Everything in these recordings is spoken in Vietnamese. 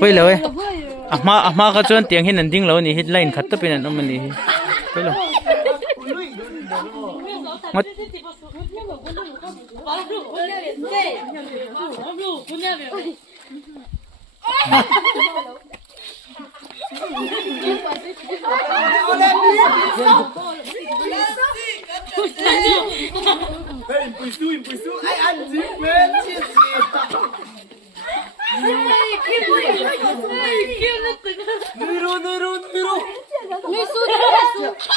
Pwede lo eh. Ama ka chuan tiang hin an ding lo ni hit line khat ta pin an om ni. Pwede lo. Ngot. Impuesto, ai anjing men, Niru.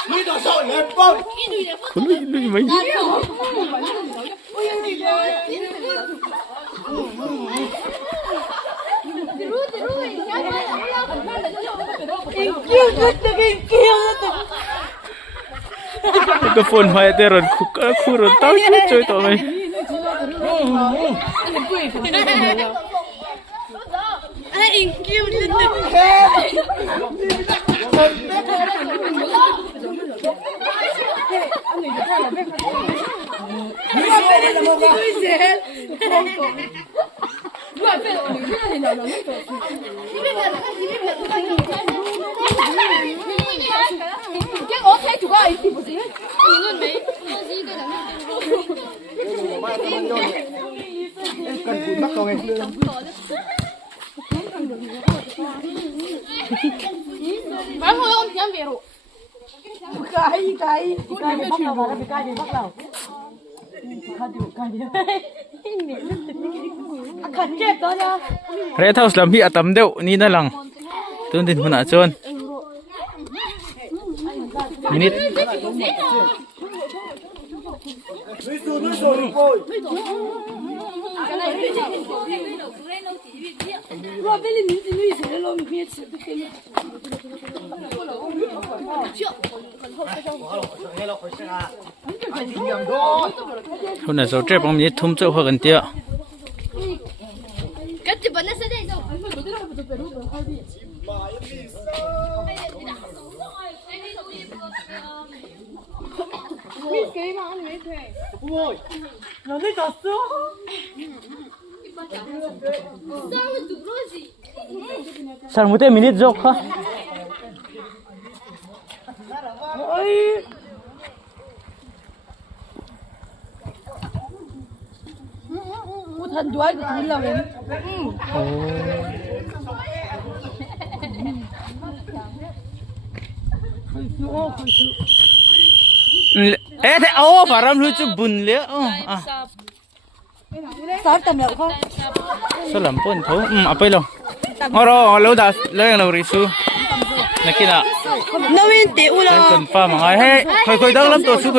Ni dah so lepon. Kului mai. Cái phone hoài tê rồi khu rồi tao chơi tao mày. Rẽ thao làm bị tấm đậu ní na lằng tuân tin hôn chôn minute hôm nay sau trip ông nhớ thum châu hơn tia sao một tên minute dọc ha thành đuổi của mình là mình ê thế ô phải làm luôn chứ bùn lẽ sao tầm lậu không sao làm bún thấu apa lo ngoro lo dah lo yang lo risu nak kira nó bên tiểu là confirm ngai he khoi khoi dang lam to su